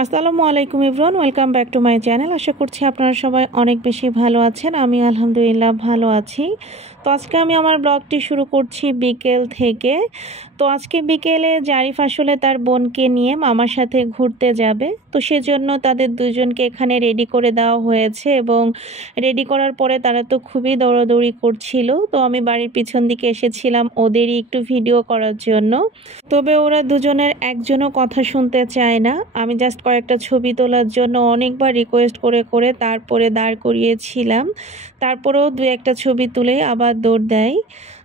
আসসালামু আলাইকুম everyone, welcome back to my channel. আশা করছি আপনারা সবাই অনেক বেশি ভালো আছেন। আমি আলহামদুলিল্লাহ ভালো আছি। তো আজকে আমি আমার ব্লগটি শুরু করছি বিকেল থেকে। তো আজকে বিকেলে জারিফ আসলে তার বোনকে নিয়ে মামার সাথে ঘুরতে যাবে, তো সেজন্য তাদের দুজনকে এখানে রেডি করে দেওয়া হয়েছে এবং রেডি করার পরে তারা তো খুবই দৌড়াদৌড়ি করছিল। তো আমি বাড়ির পিছন দিকে এসেছিলাম ওদেরই একটু ভিডিও করার জন্য। তবে ওরা দুজনের একজনও কথা শুনতে চায় না। আমি জাস্ট কয়েকটা ছবি তোলার জন্য অনেকবার রিকোয়েস্ট করে করে তারপরে দাঁড় করিয়েছিলাম, তারপরেও দু একটা ছবি তুলে আবার দৌড় দেয়।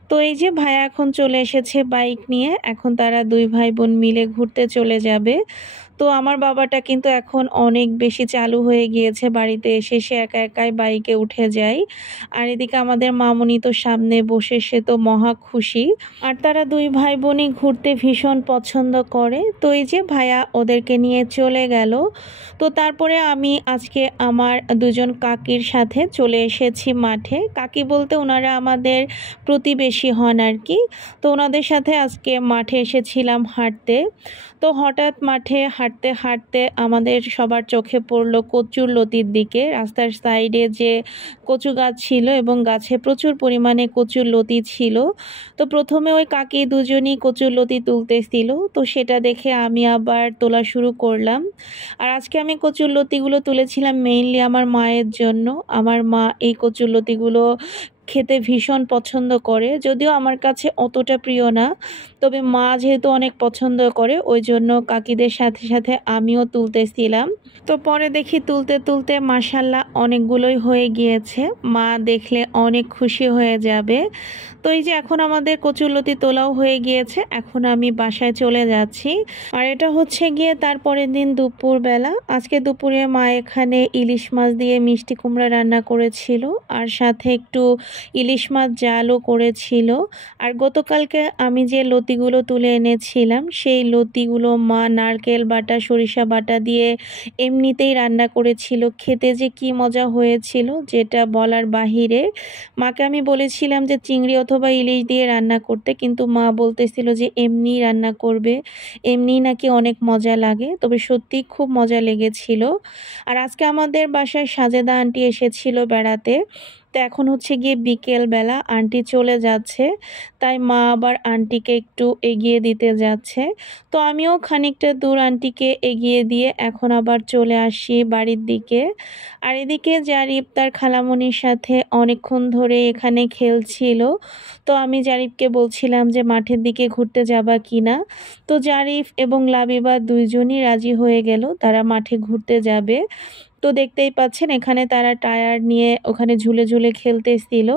তো এই যে ভাইয়া এখন চলে এসেছে বাইক নিয়ে, এখন তারা দুই ভাই বোন মিলে ঘুরতে চলে যাবে। তো আমার বাবাটা কিন্তু এখন অনেক বেশি চালু হয়ে গিয়েছে, বাড়িতে এসে সে একা একাই বাইকে উঠে যায়। আর এদিকে আমাদের মামুনি তো সামনে বসে, সে তো মহা খুশি। আর তারা দুই ভাই বোনই ঘুরতে ভীষণ পছন্দ করে। তো এই যে ভাইয়া ওদেরকে নিয়ে চলে গেল। তো তারপরে আমি আজকে আমার দুজন কাকির সাথে চলে এসেছি মাঠে। কাকি বলতে ওনারা আমাদের প্রতিবেশী হন আর কি। তো ওনাদের সাথে আজকে মাঠে এসেছিলাম হাঁটতে। তো হঠাৎ মাঠে হাঁটতে হাঁটতে আমাদের সবার চোখে পড়লো কচুর লতির দিকে। রাস্তার সাইডে যে কচু গাছ ছিল এবং গাছে প্রচুর পরিমাণে কচুর লতি ছিল। তো প্রথমে ওই কাকি দুজনই কচুর লতি তুলতেছিল, তো সেটা দেখে আমি আবার তোলা শুরু করলাম। আর আজকে আমি কচুর লতিগুলো তুলেছিলাম মেইনলি আমার মায়ের জন্য। আমার মা এই কচুর লতিগুলো খেতে ভীষণ পছন্দ করে, যদিও আমার কাছে অতটা প্রিয় না, তবে মা যেহেতু অনেক পছন্দ করে ওই জন্য কাকিদের সাথে সাথে আমিও তুলতেছিলাম। তো পরে দেখি তুলতে তুলতে মাশাল্লাহ অনেকগুলোই হয়ে গিয়েছে, মা দেখলে অনেক খুশি হয়ে যাবে। তো এই যে এখন আমাদের কচুরলতি তোলাও হয়ে গিয়েছে, এখন আমি বাসায় চলে যাচ্ছি। আর এটা হচ্ছে গিয়ে তারপরের দিন দুপুরবেলা। আজকে দুপুরে মা এখানে ইলিশ মাছ দিয়ে মিষ্টি কুমড়া রান্না করেছিল, আর সাথে একটু ইলিশ মাছ জালও করেছিল। আর গতকালকে আমি যে লতিগুলো তুলে এনেছিলাম সেই লতিগুলো মা নারকেল বাটা সরিষা বাটা দিয়ে এমনিতেই রান্না করেছিল। খেতে যে কি মজা হয়েছিল যেটা বলার বাহিরে। মাকে আমি বলেছিলাম যে চিংড়ি অথবা ইলিশ দিয়ে রান্না করতে, কিন্তু মা বলতেছিল যে এমনি রান্না করবে, এমনি নাকি অনেক মজা লাগে। তবে সত্যি খুব মজা লেগেছিল। আর আজকে আমাদের বাসায় সাজেদা আন্টি এসেছিল বেড়াতে। তো এখন হচ্ছে গিয়ে বিকেল বেলা, আন্টি চলে যাচ্ছে, তাই মা আবার আন্টিকে একটু এগিয়ে দিতে যাচ্ছে। তো আমিও খানিকটা দূর আন্টিকে এগিয়ে দিয়ে এখন আবার চলে আসি বাড়ির দিকে। আর এদিকে জারিফ তার খালামণির সাথে অনেকক্ষণ ধরে এখানে খেলছিল। তো আমি জারিফকে বলছিলাম যে মাঠের দিকে ঘুরতে যাবা কিনা। তো জারিফ এবং লাবিবা দুইজনই রাজি হয়ে গেল, তারা মাঠে ঘুরতে যাবে। তো দেখতেই পাচ্ছেন এখানে তারা টায়ার নিয়ে ওখানে ঝুলে ঝুলে খেলতেছিল।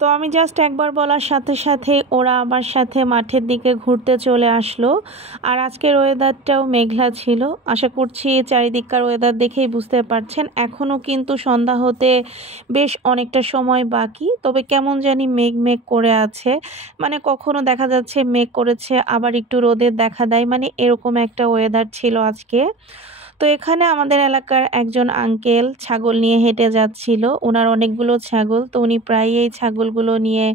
তো আমি জাস্ট একবার বলার সাথে সাথে ওরা আমার সাথে মাঠের দিকে ঘুরতে চলে আসলো। আর আজকের ওয়েদারটাও মেঘলা ছিল। আশা করছি চারিদিককার ওয়েদার দেখেই বুঝতে পারছেন এখনও কিন্তু সন্ধ্যা হতে বেশ অনেকটা সময় বাকি, তবে কেমন জানি মেঘ মেঘ করে আছে। মানে কখনো দেখা যাচ্ছে মেঘ করেছে আবার একটু রোদের দেখা দেয়, মানে এরকম একটা ওয়েদার ছিল আজকে। তো এখানে আমাদের এলাকার একজন আঙ্কেল ছাগল নিয়ে হেঁটে যাচ্ছিল, ওনার অনেকগুলো ছাগল। তো উনি প্রায়ই এই ছাগলগুলো নিয়ে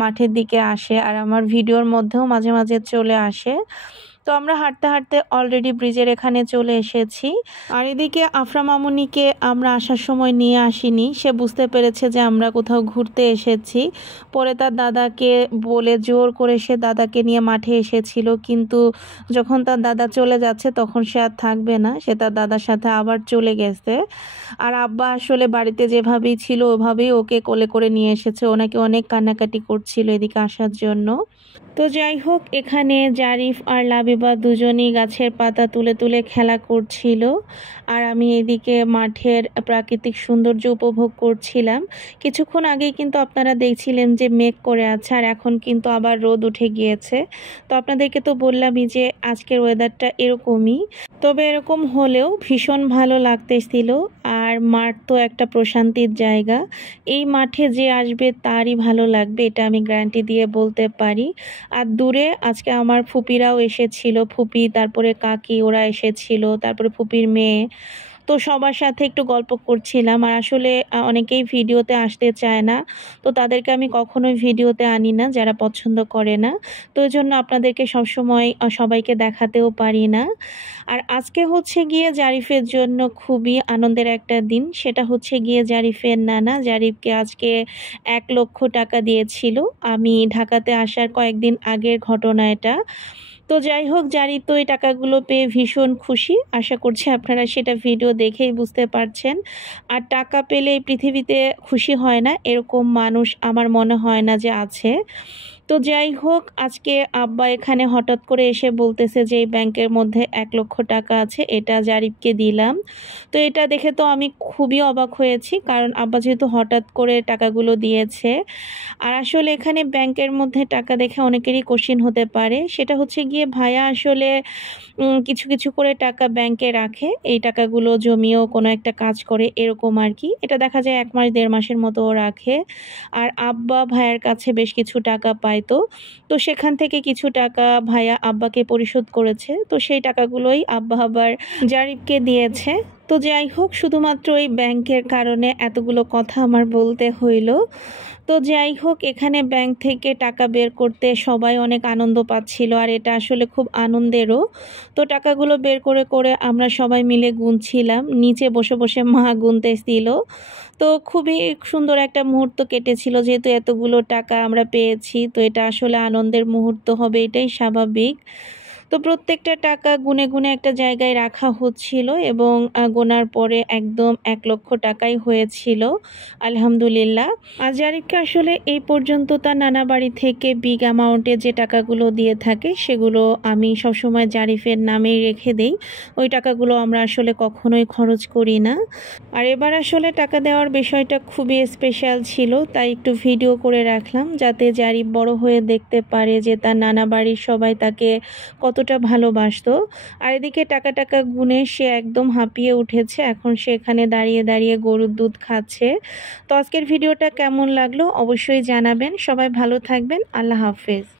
মাঠের দিকে আসে, আর আমার ভিডিওর মধ্যেও মাঝে মাঝে চলে আসে। তো আমরা হাঁটতে হাঁটতে অলরেডি ব্রিজের এখানে চলে এসেছি। আর এদিকে আফরা মামুনিকে আমরা আসার সময় নিয়ে আসিনি, সে বুঝতে পেরেছে যে আমরা কোথাও ঘুরতে এসেছি। পরে তার দাদাকে বলে জোর করে সে দাদাকে নিয়ে মাঠে এসেছিল, কিন্তু যখন তার দাদা চলে যাচ্ছে তখন সে আর থাকবে না, সে তার দাদার সাথে আবার চলে গেছে। আর আব্বা আসলে বাড়িতে যেভাবেই ছিল ওভাবেই ওকে কোলে করে নিয়ে এসেছে, ওনাকে অনেক কান্নাকাটি করছিল এদিকে আসার জন্য। তো যাই হোক, এখানে জারিফ আর লাবিবা দুজনই গাছের পাতা তুলে তুলে খেলা করছিল, আর আমি এদিকে মাঠের প্রাকৃতিক সৌন্দর্য উপভোগ করছিলাম। কিছুক্ষণ আগেই কিন্তু আপনারা দেখছিলেন যে মেঘ করে আছে, আর এখন কিন্তু আবার রোদ উঠে গিয়েছে। তো আপনাদেরকে তো বললামই যে আজকের ওয়েদারটা এরকমই, তবে এরকম হলেও ভীষণ ভালো লাগতেছিল। আর মাঠ তো একটা প্রশান্তির জায়গা, এই মাঠে যে আসবে তারই ভালো লাগবে, এটা আমি গ্যারান্টি দিয়ে বলতে পারি। আর দূরে আজকে আমার ফুপিরাও এসেছিল, ফুপি তারপরে কাকি ওরা এসেছিল, তারপরে ফুপির মেয়ে। তো তো সবার সাথে একটু গল্প করছিলাম। আর আসলে অনেকেই ভিডিওতে আসতে চায় না, তো তাদেরকে আমি কখনোই ভিডিওতে আনি না যারা পছন্দ করে না। তো এই জন্য আপনাদেরকে সবসময় সবাইকে দেখাতেও পারি না। আর আজকে হচ্ছে গিয়ে জারিফের জন্য খুবই আনন্দের একটা দিন। সেটা হচ্ছে গিয়ে জারিফের নানা জারিফকে আজকে 1,00,000 টাকা দিয়েছিল। আমি ঢাকাতে আসার কয়েকদিন আগের ঘটনা এটা। তো যাই হোক, জারিফ তো এই টাকাগুলো পেয়ে ভীষণ খুশি। আশা করছি আপনারা সেটা ভিডিও দেখেই বুঝতে পারছেন। আর টাকা পেলে এই পৃথিবীতে খুশি হয় না এরকম মানুষ আমার মনে হয় না যে আছে। তো যাই হোক, আজকে আব্বা এখানে হঠাৎ করে এসে বলতেছে যে এই ব্যাংকের মধ্যে 1,00,000 টাকা আছে, এটা জারিফকে দিলাম। তো এটা দেখে তো আমি খুবই অবাক হয়েছি, কারণ আব্বা যেহেতু হঠাৎ করে টাকাগুলো দিয়েছে। আর আসলে এখানে ব্যাংকের মধ্যে টাকা দেখে অনেকেরই কোশ্চেন হতে পারে। সেটা হচ্ছে গিয়ে ভাইয়া আসলে কিছু কিছু করে টাকা ব্যাংকে রাখে, এই টাকাগুলো জমিয়েও কোনো একটা কাজ করে এরকম আর কি। এটা দেখা যায় 1 মাস 1.5 মাসের মতো রাখে। আর আব্বা ভাইয়ের কাছে বেশ কিছু টাকা পাইতো, তো সেখান থেকে কিছু টাকা ভাইয়া আব্বাকে পরিশোধ করেছে। তো সেই টাকাগুলোই আব্বা আবার জারিফকে দিয়েছে। তো যাই হোক, শুধুমাত্র এই ব্যাংকের কারণে এতগুলো কথা আমার বলতে হইল। তো যাই হোক, এখানে ব্যাংক থেকে টাকা বের করতে সবাই অনেক আনন্দ পাচ্ছিল, আর এটা আসলে খুব আনন্দেরও। তো টাকাগুলো বের করে করে আমরা সবাই মিলে গুনছিলাম, নিচে বসে বসে মা গুনতেছিল। তো খুবই সুন্দর একটা মুহূর্ত কেটেছিল, যেহেতু এতগুলো টাকা আমরা পেয়েছি। তো এটা আসলে আনন্দের মুহূর্ত হবে, এটাই স্বাভাবিক। তো প্রত্যেকটা টাকা গুনে গুনে একটা জায়গায় রাখা হচ্ছিল, এবং গোনার পরে একদম 1,00,000 টাকাই হয়েছিল, আলহামদুলিল্লাহ। আর জারিফকে আসলে এই পর্যন্ত তার নানা বাড়ি থেকে বিগ অ্যামাউন্টে যে টাকাগুলো দিয়ে থাকে সেগুলো আমি সবসময় জারিফের নামেই রেখে দেই। ওই টাকাগুলো আমরা আসলে কখনোই খরচ করি না। আর এবার আসলে টাকা দেওয়ার বিষয়টা খুবই স্পেশাল ছিল, তাই একটু ভিডিও করে রাখলাম, যাতে জারিফ বড় হয়ে দেখতে পারে যে তার নানা বাড়ির সবাই তাকে কতটা ভালোবাসতো। আর এদিকে টাকা টাকা গুনে সে একদম হাঁপিয়ে উঠেছে, এখন সে এখানে দাঁড়িয়ে দাঁড়িয়ে গরুর দুধ খাচ্ছে। তো আজকের ভিডিওটা কেমন লাগলো অবশ্যই জানাবেন। সবাই ভালো থাকবেন। আল্লাহ হাফেজ।